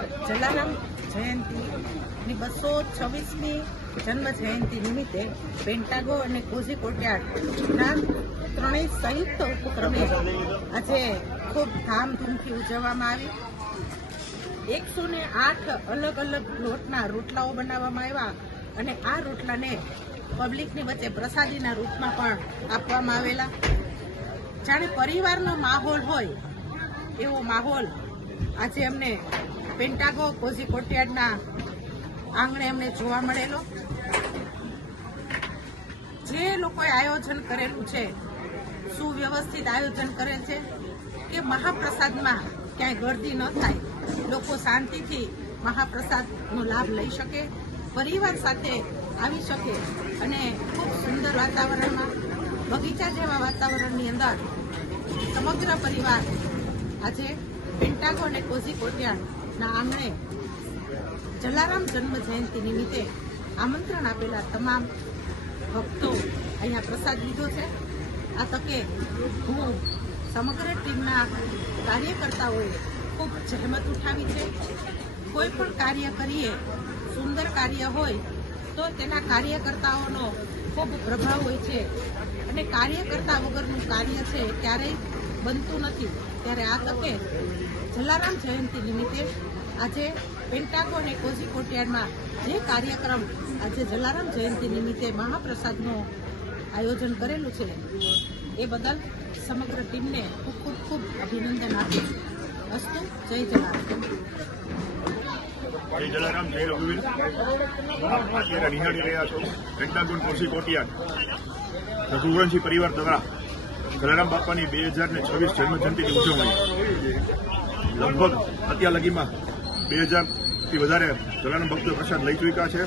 જલારામ જયંતિની 226મી જન્મ જયંતિ નિમિત્તે પેન્ટાગો અને કોઝી કોર્ટયાર્ડના ત્રણેય સંયુક્ત ઉપક્રમે આજે ખૂબ ધામધૂમથી ઉજવવામાં આવી. 108 અલગ અલગ લોટના રોટલાઓ બનાવવામાં આવ્યા અને આ રોટલાને પબ્લિકની વચ્ચે પ્રસાદીના રૂપમાં પણ આપવામાં આવેલા. જાણે પરિવારનો માહોલ હોય એવો માહોલ આજે અમને પેન્ટાગો કોઝી કોર્ટયાર્ડના આંગણે અમને જોવા મળેલો. જે લોકોએ આયોજન કરેલું છે, સુવ્યવસ્થિત આયોજન કરેલ છે કે મહાપ્રસાદમાં ક્યાંય ગળદી ન થાય, લોકો શાંતિથી મહાપ્રસાદનો લાભ લઈ શકે, પરિવાર સાથે આવી શકે અને ખૂબ સુંદર વાતાવરણમાં, બગીચા જેવા વાતાવરણની અંદર સમગ્ર પરિવાર આજે પેન્ટાગો અને કોઝી કોર્ટયાર્ડના આંગણે જલારામ જન્મ જયંતિ નિમિત્તે આમંત્રણ આપેલા તમામ ભક્તો અહીંયા પ્રસાદ લીધો છે. આ તકે હું સમગ્ર ટીમના કાર્યકર્તાઓએ ખૂબ જહેમત ઉઠાવી છે. કોઈ પણ કાર્ય કરીએ, સુંદર કાર્ય હોય તો તેના કાર્યકર્તાઓનો ખૂબ પ્રભાવ હોય છે અને કાર્યકર્તા વગરનું કાર્ય છે ક્યારેય બનતું નથી. ત્યારે આ તકે જલારામ જયંતિ નિમિત્તે આજે પેન્ટાગો અને કોઝી કોર્ટયાર્ડમાં જે કાર્યક્રમ આજે જલારામ જયંતિ નિમિત્તે મહાપ્રસાદનું આયોજન કરેલું છે એ બદલ સમગ્ર ટીમને ખૂબ ખૂબ ખૂબ અભિનંદન આપું છું. અસ્તુ. જય જલારામ. જય જલારામ, જય રઘુવીર. આપ અત્યારે નિહાળી રહ્યા છો પેન્ટાગો અને કોઝી કોર્ટયાર્ડ રઘુવંશી પરિવાર દ્વારા જલારામ બાપાની 2026 જન્મજયંતિની ઉજવણી. લગભગ અત્યાર લગીમાં 2000થી વધારે જલારામ ભક્તો પ્રસાદ લઈ ચૂક્યા છે.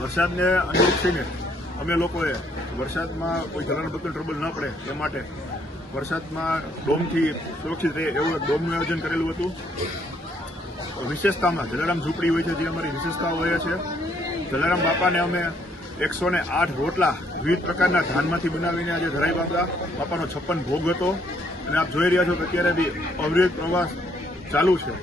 વરસાદને અનુલક્ષીને અમે લોકોએ વરસાદમાં કોઈ જલારામ ભક્તોને ટ્રબલ ન પડે એ માટે વરસાદમાં ડોમથી સુરક્ષિત રહે એવું ડોમનું આયોજન કરેલું હતું. વિશેષતામાં જલારામ ઝૂંપડી હોય છે, જે અમારી વિશેષતાઓ હોય છે. જલારામ બાપાને અમે 108 રોટલા વિવિધ પ્રકારના ધાનમાંથી બનાવીને આજે ધરાવ્યા હતા. બાપાનો 56 ભોગ હતો અને આપ જોઈ રહ્યા છો કે અત્યારે બી અવિરત પ્રવાસ ચાલુ છે.